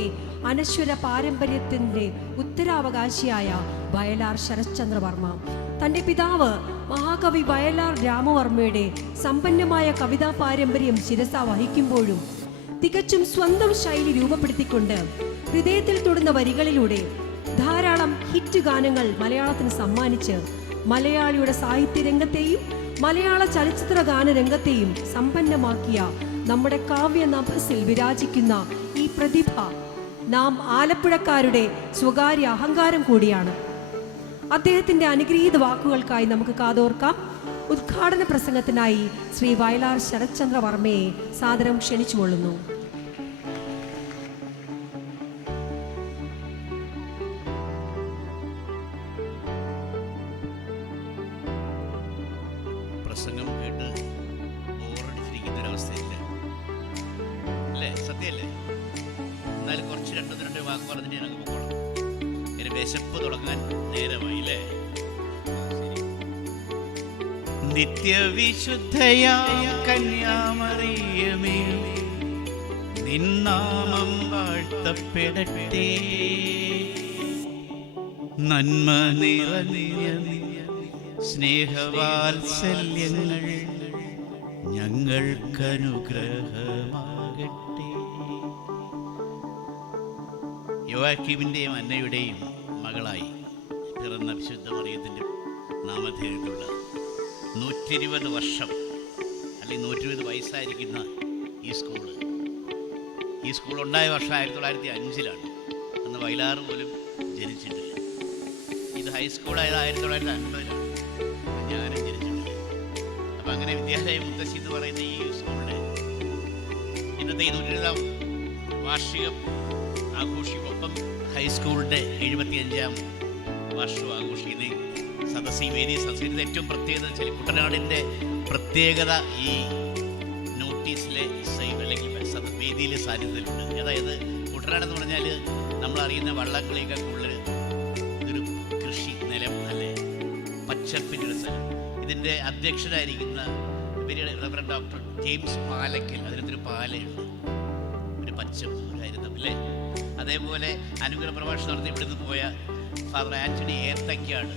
സമൂഹത്തിൻ്റെ അനശ്വര പാരമ്പര്യത്തിൻ്റെ ഉത്തരാവകാശിയായ വയലാർ ശരത്ചന്ദ്രവർമ്മ തൻ്റെ പിതാവ് മഹാകവി വയലാർ രാമവർമ്മയുടെ സമ്പന്നമായ കവിതാ പാരമ്പര്യം ശിരസ വഹിക്കുമ്പോഴും തികച്ചും സ്വന്തം ശൈലി രൂപപ്പെടുത്തിക്കൊണ്ട് ഹൃദയത്തിൽ തൊടുന്ന വരികളിലൂടെ ധാരാളം ഹിറ്റ് ഗാനങ്ങൾ മലയാളത്തിന് സമ്മാനിച്ച് മലയാളിയുടെ സാഹിത്യരംഗത്തെയും മലയാള ചലച്ചിത്ര ഗാനരംഗത്തെയും സമ്പന്നമാക്കിയ നമ്മുടെ കാവ്യനഭസിൽ വിരാജിക്കുന്ന ഈ പ്രതിഭ നാം ആലപ്പുഴക്കാരുടെ സ്വകാര്യ അഹങ്കാരം കൂടിയാണ്. അദ്ദേഹത്തിൻ്റെ അനുഗ്രഹീത വാക്കുകൾക്കായി നമുക്ക് കാതോർക്കാം. ഉദ്ഘാടന പ്രസംഗത്തിനായി ശ്രീ വയലാർ ശരത്ചന്ദ്രവർമ്മയെ സാദരം ക്ഷണിച്ചുകൊള്ളുന്നു. പ്രസംഗം കേട്ട് ബോറടിച്ചിരിക്കുന്നൊരവസ്ഥയില്ലേ അല്ലേ? സത്യമല്ലേ? എന്നാലും കുറച്ച് രണ്ട് വാക്ക് പറഞ്ഞിട്ട് ഞാൻ അങ്ങ് പോകണം. ഒരു വിശപ്പ് തുടങ്ങാൻ നേരമായി അല്ലേ? നിത്യവിശുദ്ധയായ കന്യാമറിയമേ, നിന്നാമം വാഴ്ത്തപ്പെടട്ടെ. നന്മ നിറഞ്ഞ സ്നേഹവാത്സല്യങ്ങൾ ഞങ്ങൾക്കനുഗ്രഹമാകട്ടെ. യോവാക്കീമിൻ്റെയും അന്നയുടെയും മകളായി പിറന്ന വിശുദ്ധ മറിയത്തിൻ്റെ നാമധേയത്തിലുള്ള 120 വർഷം അല്ലെങ്കിൽ 120 വയസ്സായിരിക്കുന്ന ഈ സ്കൂൾ ഉണ്ടായ വർഷം 1905-ലാണ്. അന്ന് വയലാർ പോലും ജനിച്ചിട്ടില്ല. ഇത് ഹൈസ്കൂളായത് 1950-ലാണ്. ഞാനും ജനിച്ചിട്ടില്ല. അപ്പം അങ്ങനെ വിദ്യാലയ മുത്തശ്ശി എന്ന് പറയുന്ന ഈ സ്കൂളിൻ്റെ ഇന്നത്തെ 120-ാം വാർഷികം ആഘോഷിക്കൊപ്പം ഹൈസ്കൂളിൻ്റെ 75-ാം വാർഷികം ആഘോഷിക്കുന്ന സദസ്സി വേദി സംസ്കൃതിയുടെ ഏറ്റവും പ്രത്യേകത വെച്ചാൽ കുട്ടനാടിൻ്റെ പ്രത്യേകത ഈ നോട്ടീസിലെ അല്ലെങ്കിൽ വേദിയിലെ സാന്നിധ്യത്തിലുണ്ട്. അതായത് കുട്ടനാടെന്ന് പറഞ്ഞാൽ നമ്മളറിയുന്ന വള്ളംകളിയൊക്കെ കൂടുതൽ ഇതൊരു കൃഷി നിലം അല്ലേ, പച്ചപ്പിൻ്റെ ഒരു സ്ഥലം. ഇതിൻ്റെ അധ്യക്ഷനായിരിക്കുന്ന റവറൻഡ് ഡോക്ടർ ജെയിംസ് പാലക്കൽ, അതിനകത്തൊരു പാലയുണ്ട്, ഒരു പച്ചപ്പ് ആയിരുന്നു അല്ലേ. അതേപോലെ അനുഗ്രഹ പ്രഭാഷണം നടത്തി ഇവിടുന്ന് പോയ ഫാദർ ആൻ്റണി ഏത്തക്കയാണ്,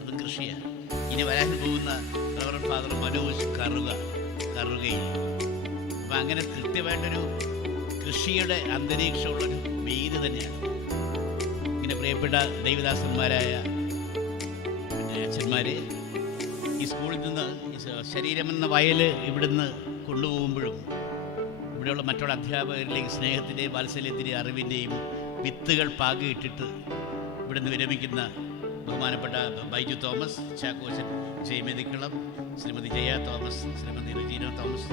അതും കൃഷിയാണ്. ഇനി വരാൻ പോകുന്ന റവറൻഡ് ഫാദർ മനോജ് കറുകയിൽ. അപ്പം അങ്ങനെ കൃത്യമായിട്ടൊരു കൃഷിയുടെ അന്തരീക്ഷമുള്ളൊരു വേദി തന്നെയാണ്. ഇങ്ങനെ പ്രിയപ്പെട്ട ദൈവദാസന്മാരായ അച്ഛന്മാർ ഈ സ്കൂളിൽ നിന്ന് ശരീരമെന്ന വയൽ ഇവിടുന്ന് കൊണ്ടുപോകുമ്പോഴും ഇവിടെയുള്ള മറ്റുള്ള അധ്യാപകരിലേക്ക് സ്നേഹത്തിൻ്റെയും വാത്സല്യത്തിൻ്റെയും അറിവിൻ്റെയും വിത്തുകൾ പാകിയിട്ടിട്ട് ഇവിടുന്ന് വിരമിക്കുന്ന ബഹുമാനപ്പെട്ട Baiju Thomas, Chackochan Jayamathikkalam, Shrimati Jaya Thomas, Shrimati Regina Thomas,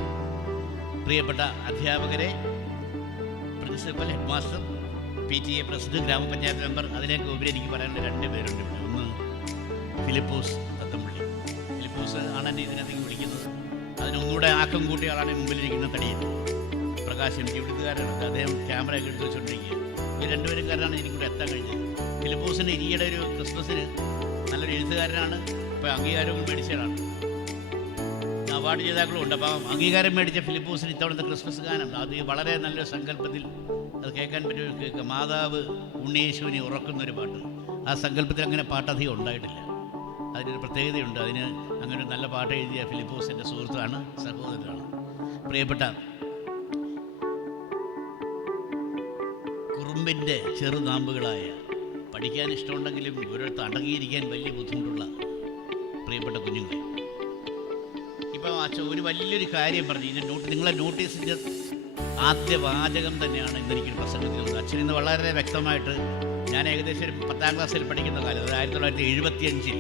പ്രിയപ്പെട്ട അധ്യാപകരെ, principal, head master, PTA president, grama panchayat member, അതിലേക്ക് ഉപരി എനിക്ക് പറയാനുള്ള 2 പേരുണ്ട് ഇവിടെ. ഒന്ന് ഫിലിപ്പോസ് തത്തമ്പള്ളി. ഫിലിപ്പോസ് ആണ് എന്നെ ഇതിനകത്തേക്ക് വിളിക്കുന്നത്. അതിനൊന്നുകൂടെ ആക്കം കൂട്ടിയ ആളാണ് മുമ്പിലിരിക്കുന്ന തടിയിൽ പ്രകാശൻ, എഴുത്തുകാരനുണ്ട്. അദ്ദേഹം ക്യാമറ ഒക്കെ എടുത്ത് വെച്ചുകൊണ്ടിരിക്കുക. ഈ 2 പേരും കാരനാണ് എനിക്കൂടെ എത്താൻ കഴിഞ്ഞത്. ഫിലിപ്പോസിന് ഈയിടെ ഒരു ക്രിസ്മസിന് നല്ലൊരു എഴുത്തുകാരനാണ്, ഇപ്പോൾ അംഗീകാരവും മേടിച്ചതാണ്. അവാർഡ് ജേതാക്കളും ഉണ്ട്. അപ്പോൾ അംഗീകാരം മേടിച്ച ഫിലിപ്പോസിന് ഇത്തവണത്തെ ക്രിസ്മസ് ഗാനം അത് വളരെ നല്ലൊരു സങ്കല്പത്തിൽ അത് കേൾക്കാൻ പറ്റുമോ കേൾക്കുക. മാതാവ് ഉണ്ണിയേശുവിനെ ഉറക്കുന്നൊരു പാട്ട്. ആ സങ്കല്പത്തിൽ അങ്ങനെ പാട്ടധികം ഉണ്ടായിട്ടില്ല. അതിനൊരു പ്രത്യേകതയുണ്ട്. അതിന് അങ്ങനെ ഒരു നല്ല പാട്ട് എഴുതിയ ഫിലിപ്പോസിൻ്റെ സുഹൃത്താണ്, സഹോദരനാണ്. പ്രിയപ്പെട്ട കുറുമ്പിൻ്റെ ചെറുനാമ്പുകളായ, പഠിക്കാൻ ഇഷ്ടമുണ്ടെങ്കിലും ഓരോരുത്തർ അടങ്ങിയിരിക്കാൻ വലിയ ബുദ്ധിമുട്ടുള്ള പ്രിയപ്പെട്ട കുഞ്ഞുങ്ങൾ, ഇപ്പം അച്ഛൻ ഒരു വലിയൊരു കാര്യം പറഞ്ഞു. ഇതിൻ്റെ നിങ്ങളെ നോട്ടീസിൻ്റെ ആദ്യ വാചകം തന്നെയാണ് ഇന്നെനിക്കൊരു പ്രസംഗത്തിൽ വന്നത്. അച്ഛൻ ഇന്ന് വളരെ വ്യക്തമായിട്ട്, ഞാൻ ഏകദേശം ഒരു 10ാം ക്ലാസ്സിൽ പഠിക്കുന്ന കാലം, അത് 1975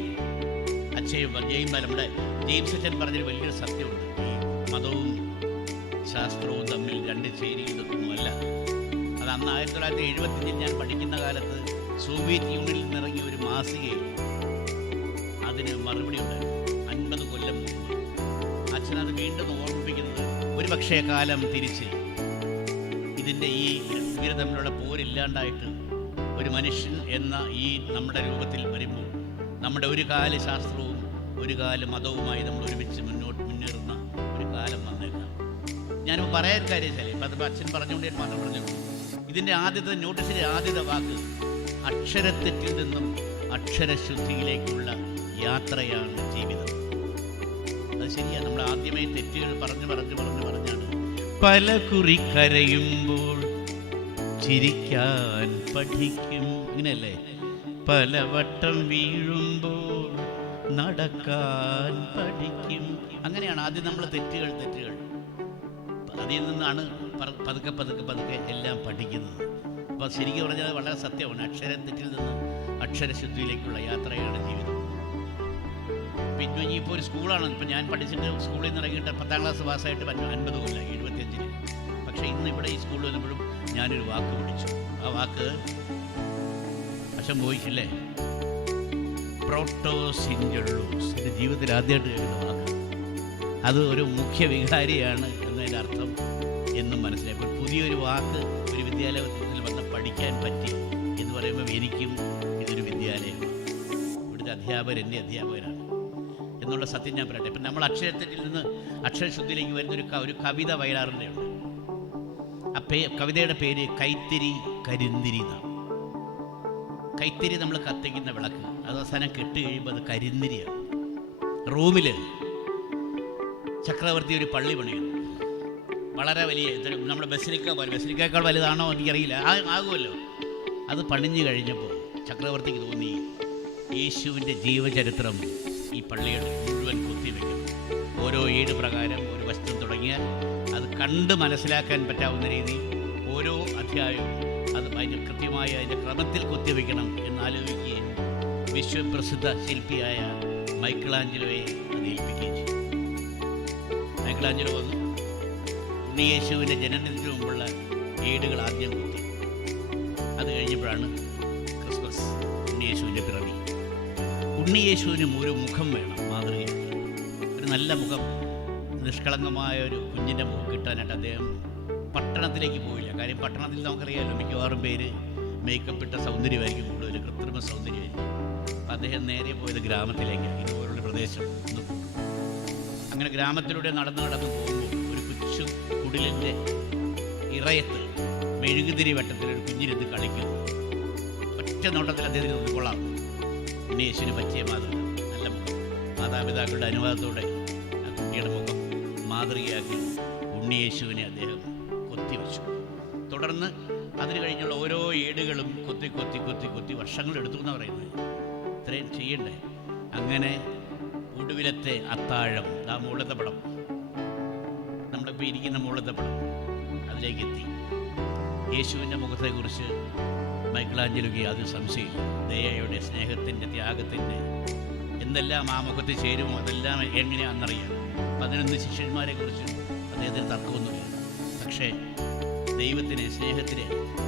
അച്ഛയും നമ്മുടെ ജെയിംസ് അച്ഛൻ പറഞ്ഞൊരു വലിയൊരു സത്യമുണ്ട്. ഈ മതവും ശാസ്ത്രവും തമ്മിൽ 2 ചേരിയിലൊന്നുമല്ല. അത് അന്ന് 1975 ഞാൻ പഠിക്കുന്ന കാലത്ത് സോവിയറ്റ് യൂണിയനിൽ നിന്നിറങ്ങിയ ഒരു മാസികയിൽ അതിന് മറുപടി ഉണ്ടായിരുന്നു. 50 കൊല്ലം മുമ്പ് അച്ഛനത് വീണ്ടും ഓർമ്മിപ്പിക്കുന്നത്, ഒരു പക്ഷേ കാലം തിരിച്ച് ഇതിൻ്റെ ഈ ഇവർ തമ്മിലുള്ള പോരില്ലാണ്ടായിട്ട് ഒരു മനുഷ്യൻ എന്ന ഈ നമ്മുടെ രൂപത്തിൽ വരുമ്പോൾ നമ്മുടെ ഒരു കാല് ശാസ്ത്രവും ഒരു കാല് മതവുമായി നമ്മൾ ഒരുമിച്ച് മുന്നേറുന്ന ഒരു കാലം വന്നേക്കാം. ഞാനിപ്പോൾ പറയാൻ കാര്യം വെച്ചാൽ ഇപ്പം അതിപ്പോൾ അച്ഛൻ പറഞ്ഞുകൊണ്ട് ഞാൻ മാത്രം പറഞ്ഞു. ഇതിൻ്റെ ആദ്യത്തെ നോട്ടീസിൻ്റെ ആദ്യത്തെ വാക്ക് അക്ഷരത്തെറ്റിൽ നിന്നും അക്ഷരശുദ്ധിയിലേക്കുള്ള യാത്രയാണ് ജീവിതം. അത് ശരിയാണ്. നമ്മൾ ആദ്യമേ തെറ്റുകൾ പറഞ്ഞാണ് പല കുറി കരയുമ്പോൾ ചിരിക്കാൻ പഠിക്കും, ഇങ്ങനെയല്ലേ? പലവട്ടം വീഴുമ്പോൾ നടക്കാൻ പഠിക്കും. അങ്ങനെയാണ് ആദ്യം നമ്മൾ തെറ്റുകൾ അതിൽ നിന്നാണ് പതുക്കെ എല്ലാം പഠിക്കുന്നത്. അപ്പോൾ ശരിക്കും പറഞ്ഞാൽ വളരെ സത്യമാണ്. അക്ഷരത്തെറ്റിൽ നിന്ന് അക്ഷരശുദ്ധിയിലേക്കുള്ള യാത്രയാണ് ജീവിതം. പിന്നെ ഇനിയിപ്പോൾ ഒരു സ്കൂളാണ്. ഇപ്പം ഞാൻ പഠിച്ചിട്ട് സ്കൂളിൽ നിന്ന് ഇറങ്ങിയിട്ട് 10ാം ക്ലാസ് പാസ്സായിട്ട് 50 കൊല്ലം 75. പക്ഷേ ഇന്ന് ഇവിടെ ഈ സ്കൂളിൽ വന്നപ്പോഴും ഞാനൊരു വാക്ക് പിടിച്ചു. ആ വാക്ക് അച്ഛൻ പോയിട്ടില്ലേ, പ്രോട്ടോസിഞ്ചുള്ളൂസ്. എൻ്റെ ജീവിതത്തിൽ ആദ്യമായിട്ട് കേൾക്കുന്ന വാക്ക്. അത് ഒരു മുഖ്യ വികാരിയാണ് എന്നതിൻ്റെ അർത്ഥം എന്നും മനസ്സിലായി. അപ്പോൾ പുതിയൊരു വാക്ക് ഒരു വിദ്യാലയത്തിൽ വന്ന് പഠിക്കാൻ പറ്റി എന്ന് പറയുമ്പോൾ എനിക്കും ഇതൊരു വിദ്യാലയമാണ്. ഇവിടുത്തെ അധ്യാപകർ എൻ്റെ അധ്യാപകരാണ് എന്നുള്ള സത്യം ഞാൻ പറയട്ടെ. ഇപ്പം നമ്മൾ അക്ഷരത്തെറ്റിൽ നിന്ന് അക്ഷരശുദ്ധിയിലേക്ക് വരുന്നൊരു കവിത വയലാറിൻ്റെ ഉണ്ട്. ആ കവിതയുടെ പേര് കൈത്തിരി കരിന്തിരി എന്നാണ്. കൈത്തിരി നമ്മൾ കത്തിക്കുന്ന വിളക്ക്, അത് അവസാനം കെട്ട് കഴിയുമ്പോൾ അത് കരിന്തിരിയാണ്. റൂമിൽ ചക്രവർത്തി ഒരു പള്ളി പണിയുന്നു. വളരെ വലിയ നമ്മുടെ ബസിലിക്കയേക്കാൾ വലുതാണോ എനിക്കറിയില്ല, ആകുമല്ലോ. അത് പണിഞ്ഞു കഴിഞ്ഞപ്പോൾ ചക്രവർത്തിക്ക് തോന്നി യേശുവിൻ്റെ ജീവചരിത്രം ഈ പള്ളികൾ മുഴുവൻ കുത്തിവെക്കും. ഓരോ ഏട് പ്രകാരം ഒരു വസ്തു തുടങ്ങിയാൽ അത് കണ്ട് മനസ്സിലാക്കാൻ പറ്റാവുന്ന രീതിയിൽ ഓരോ അധ്യായവും അത് അതിൻ്റെ കൃത്യമായ അതിൻ്റെ ക്രമത്തിൽ കുത്തിവെക്കണം എന്നാലോചിക്കുകയും വിശ്വപ്രസിദ്ധ ശില്പിയായ മൈക്കിളാഞ്ചലോയെ അത് ഏൽപ്പിക്കുകയും ചെയ്തു. മൈക്കിളാഞ്ചലോ വന്നു ഉണ്ണിയേശുവിൻ്റെ ജനനത്തിന് മുമ്പുള്ള ഏടുകൾ ആദ്യം കുത്തി. അത് കഴിഞ്ഞപ്പോഴാണ് ക്രിസ്മസ്, ഉണ്ണിയേശുവിൻ്റെ പിറവി. ഉണ്ണിയേശുവിന് ഒരു മുഖം വേണം, മാതൃകയായി ഒരു നല്ല മുഖം, നിഷ്കളങ്കമായ ഒരു കുഞ്ഞിൻ്റെ മുഖം കിട്ടാനായിട്ട് അദ്ദേഹം പട്ടണത്തിലേക്ക് പോയില്ല. കാര്യം പട്ടണത്തിൽ നമുക്കറിയാമല്ലോ, മിക്കവാറും പേര് മേക്കപ്പ് ഇട്ട സൗന്ദര്യമായിരിക്കും കൂടുതൽ, കൃത്രിമ സൗന്ദര്യമായിരിക്കും. അപ്പം അദ്ദേഹം നേരെ പോയത് ഗ്രാമത്തിലേക്കാണ്, ഇതുപോലുള്ള പ്രദേശം. അങ്ങനെ ഗ്രാമത്തിലൂടെ നടന്ന് പോകുമ്പോൾ ഒരു കൊച്ചു കുടിലിൻ്റെ ഇറയത്ത് മെഴുകുതിരി വട്ടത്തിലൊരു കുഞ്ഞിരുന്ന് കളിക്കുന്നു. ഒറ്റ നോട്ടത്തിൽ അദ്ദേഹത്തിന് ഉൾക്കൊള്ളാം ഉണ്ണിയേശുവിന് പറ്റിയ മാതൃക, നല്ല മുഖം. മാതാപിതാക്കളുടെ അനുവാദത്തോടെ ആ കുട്ടിയുടെ മുഖം മാതൃകയാക്കി ഉണ്ണിയേശുവിനെ അദ്ദേഹം കൊത്തിവെച്ചു. തുടർന്ന് അതിന് കഴിഞ്ഞുള്ള ഓരോ ഏടുകളും കൊത്തി വർഷങ്ങളെടുത്തു എന്ന് പറയുന്നത്. ഇത്രയും ചെയ്യണ്ടേ? അങ്ങനെ ഒടുവിലത്തെ അത്താഴം, ആ മുകളിലത്തെ പടം, നമ്മളിപ്പോൾ ഇരിക്കുന്ന മുകളിലത്തെ പടം, അതിലേക്ക് എത്തി. യേശുവിൻ്റെ മുഖത്തെക്കുറിച്ച് മൈക്കിളാഞ്ചലോയ്ക്ക് യാതൊരു സംശയമില്ല. ദയയുടെ, സ്നേഹത്തിൻ്റെ, ത്യാഗത്തിൻ്റെ എന്തെല്ലാം ആ മുഖത്ത് ചേരുമോ അതെല്ലാം എങ്ങനെയാണെന്നറിയാം. 11 ശിഷ്യന്മാരെ കുറിച്ച് അദ്ദേഹത്തിന് തർക്കമൊന്നുമില്ല. പക്ഷേ ദൈവത്തിന്, സ്നേഹത്തിന്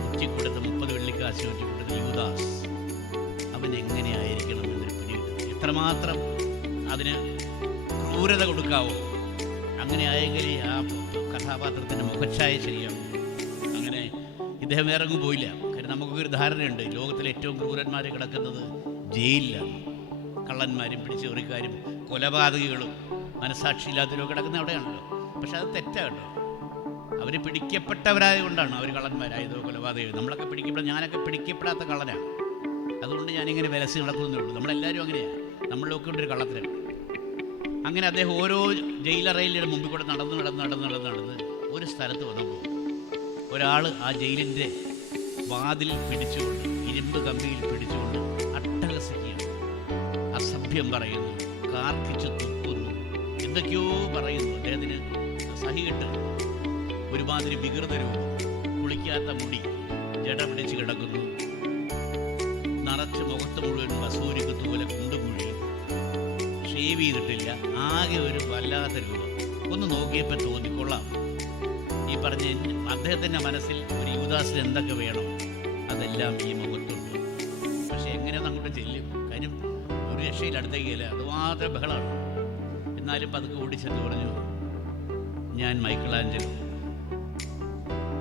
ഉച്ചിക്കൊടുത്ത 30 വെള്ളിക്കാശ് ഉച്ചിക്കൊടുത്ത യൂദാസ്, അവൻ എങ്ങനെയായിരിക്കണം എന്നൊരു പിടികിട്ടും. എത്രമാത്രം അതിന് ക്രൂരത കൊടുക്കാവോ, അങ്ങനെ ആയെങ്കിൽ ആ കഥാപാത്രത്തിൻ്റെ മുഖച്ഛായ ശരിയാവും. അങ്ങനെ ഇദ്ദേഹം വേറെ അങ്ങ് പോയില്ല. കാര്യം നമുക്കൊരു ധാരണയുണ്ട്, ലോകത്തിലെ ഏറ്റവും ക്രൂരന്മാർ കിടക്കുന്നത് ജയിലിലാണ്. കള്ളന്മാരും പിടിച്ചുപറിക്കാരും കൊലപാതകികളും മനസാക്ഷിയില്ലാത്തവരും കിടക്കുന്ന അവിടെയാണല്ലോ. പക്ഷെ അത് തെറ്റാട്ടോ. അവർ പിടിക്കപ്പെട്ടവരായതുകൊണ്ടാണ് അവർ കള്ളന്മാരായതോ കൊലപാതകയോ. നമ്മളൊക്കെ ഞാനൊക്കെ പിടിക്കപ്പെടാത്ത കള്ളനാണ്. അതുകൊണ്ട് ഞാനിങ്ങനെ വിലസി നടക്കുന്നേ ഉള്ളൂ. നമ്മളെല്ലാവരും അങ്ങനെയാണ്, നമ്മളിലൊക്കെ ഉണ്ടൊരു കള്ളത്തിലാണ്. അങ്ങനെ അദ്ദേഹം ഓരോ ജയിലറയിലെ മുമ്പിൽ കൂടെ നടന്ന് ഒരു സ്ഥലത്ത് വന്നപ്പോൾ ഒരാൾ ആ ജയിലിൻ്റെ വാതിൽ പിടിച്ചുകൊണ്ട്, ഇരുമ്പ് കമ്പിയിൽ പിടിച്ചുകൊണ്ട് അട്ടഹസിക്കുകയാണ്, അസഭ്യം പറയുന്നു, കാർക്കിച്ചു തുപ്പുന്നു, എന്തൊക്കെയോ പറയുന്നു. അദ്ദേഹത്തിന് സഹികെട്ട് ഒരുമാതിരി വികൃത രൂപം, കുളിക്കാത്ത മുടി, ജട പിടിച്ച് കിടക്കുന്നു, നിറച്ച് മുഖത്ത് മുഴുവൻ വസൂരിക്ക് തൂല കുണ്ടുമുഴി, ഷേവ് ചെയ്തിട്ടില്ല, ആകെ ഒരു വല്ലാത്ത രൂപം. ഒന്ന് നോക്കിയപ്പോൾ തോന്നിക്കൊള്ളാം, ഈ പറഞ്ഞ അദ്ദേഹത്തിൻ്റെ മനസ്സിൽ ഒരു യൂദാസിന് എന്തൊക്കെ വേണം അതെല്ലാം ഈ മുഖത്തുണ്ട്. പക്ഷെ എങ്ങനെയാണ് അങ്ങോട്ട് ചെല്ലും? കാര്യം ഒരു രക്ഷയിൽ അടുത്തേക്കില്ല, അതുമാത്രം ബഹളമാണ്. എന്നാലും പതുക്കെ ഓടിച്ചെന്ന് പറഞ്ഞു, ഞാൻ മൈക്കിളാഞ്ചലോ,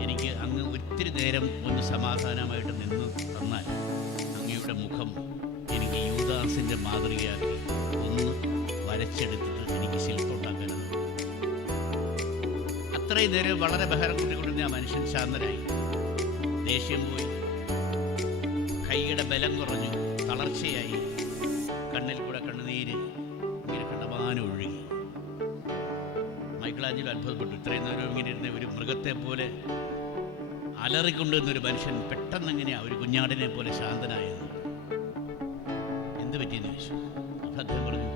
എനിക്ക് അങ്ങ് ഒത്തിരി നേരം ഒന്ന് സമാധാനമായിട്ട് നിന്ന് തന്നാൽ അങ്ങയുടെ മുഖം എനിക്ക് യൂദാസിൻ്റെ മാതൃകയാക്കി ഒന്ന് വരച്ചെടുത്തിട്ട് എനിക്ക് ശില്പം ഉണ്ടാക്കാനാണ്. അത്രയും നേരം വളരെ ബഹളം കൂട്ടിക്കൊണ്ടിരുന്ന ആ മനുഷ്യൻ ശാന്തനായി. ദേഷ്യം പോയി, കൈയുടെ ബലം കുറഞ്ഞു, തളർച്ചയായി, കണ്ണിൽ കൂടെ കണ്ണുനീര് ഇങ്ങനെ കണ്ടമാനം ഒഴുകി. മൈക്കിളാഞ്ചലോ അത്ഭുതപ്പെട്ടു. ഇത്രയും നേരം ഇങ്ങനെ ഇരുന്ന ഒരു മൃഗത്തെ പോലെ അലറിക്കൊണ്ടുവന്നൊരു മനുഷ്യൻ പെട്ടെന്ന് എങ്ങനെയാണ് ഒരു കുഞ്ഞാടിനെ പോലെ ശാന്തനായത്? എന്ത് പറ്റിയെന്ന് ചോദിച്ചു. അപ്പം അദ്ദേഹം പറഞ്ഞു,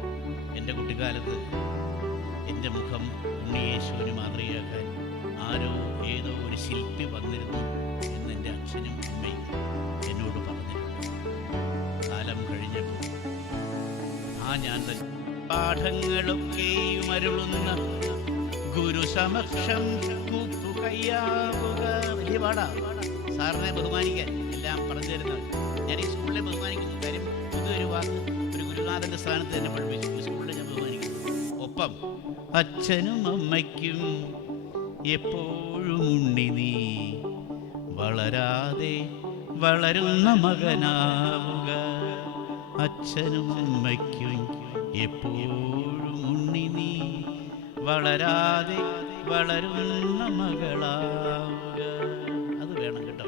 എൻ്റെ കുട്ടിക്കാലത്ത് എൻ്റെ മുഖം ഉണ്ണിയേശുവിന് മാതൃകയാക്കാൻ ആരോ ഏതോ ഒരു ശില്പി വന്നിരുന്നു എന്ന് എൻ്റെ അച്ഛനും അമ്മയും എന്നോട് പറഞ്ഞിട്ടുണ്ട്. കാലം കഴിഞ്ഞപ്പോൾ ഞാൻ തന്നെ പാഠങ്ങളൊക്കെയും അരുളുന്ന ഗുരു സമക്ഷം കൂപ്പുകയ്യാവുക. വലിയ പാടാ സാറിനെ ബഹുമാനിക്കാൻ എല്ലാം പറഞ്ഞു തരുന്നത്. ഞാൻ ഈ സ്കൂളിനെ ബഹുമാനിക്കുന്നു. കാര്യം ഇതൊരു വാക്ക് ഒരു ഗുരുനാഥൻ്റെ സ്ഥാനത്ത് തന്നെ പഠിപ്പിച്ചു. ഈ സ്കൂളിനെ ഞാൻ ബഹുമാനിക്കുന്നു. ഒപ്പം അച്ഛനും അമ്മയ്ക്കും എപ്പോഴും ഉണ്ണി നീ വളരാതെ വളരുന്ന മകനാവുക. അച്ഛനും അമ്മയ്ക്കും എപ്പോഴും ഉണ്ണി നീ വളരാതെ വളരുന്ന മകളാവുക. അത് വേണം കേട്ടോ.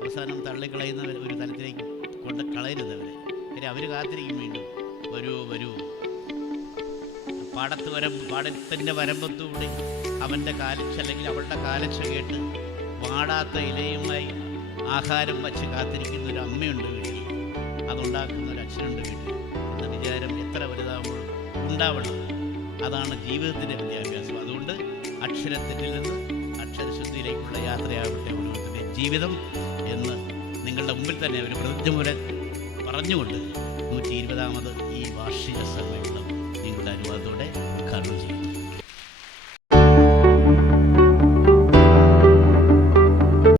അവസാനം തള്ളിക്കളയുന്ന ഒരു തലത്തിലേക്ക് കൊണ്ട് കളയരുത് അവരെ. കാര്യം അവർ കാത്തിരിക്കും വീണ്ടും, വരൂ വരൂ. പാടത്തിൻ്റെ വരമ്പത്തൂടെ അവൻ്റെ കാലച്ച അല്ലെങ്കിൽ അവളുടെ കാലച്ച കേട്ട് വാടാത്ത ഇലയുമായി ആഹാരം വച്ച് കാത്തിരിക്കുന്ന ഒരു അമ്മയുണ്ട് വീട്ടിൽ, അതുണ്ടാക്കുന്ന ഒരു അച്ഛനുണ്ട് വീട്ടിൽ എന്ന വിചാരം എത്ര വലുതാവുമ്പോൾ ഉണ്ടാവണം. അതാണ് ജീവിതത്തിൻ്റെ വിദ്യാഭ്യാസം. അതുകൊണ്ട് അക്ഷരത്തിൽ നിന്ന് അക്ഷരശുദ്ധിയിലേക്കുള്ള യാത്രയാവട്ടെ ഓരോരുത്തരുടെ ജീവിതം എന്ന് നിങ്ങളുടെ മുമ്പിൽ തന്നെ ഒരു പ്രതിജ്ഞ പോലെ പറഞ്ഞുകൊണ്ട് 120ാമത് ഈ വാർഷിക സമ്മേളനം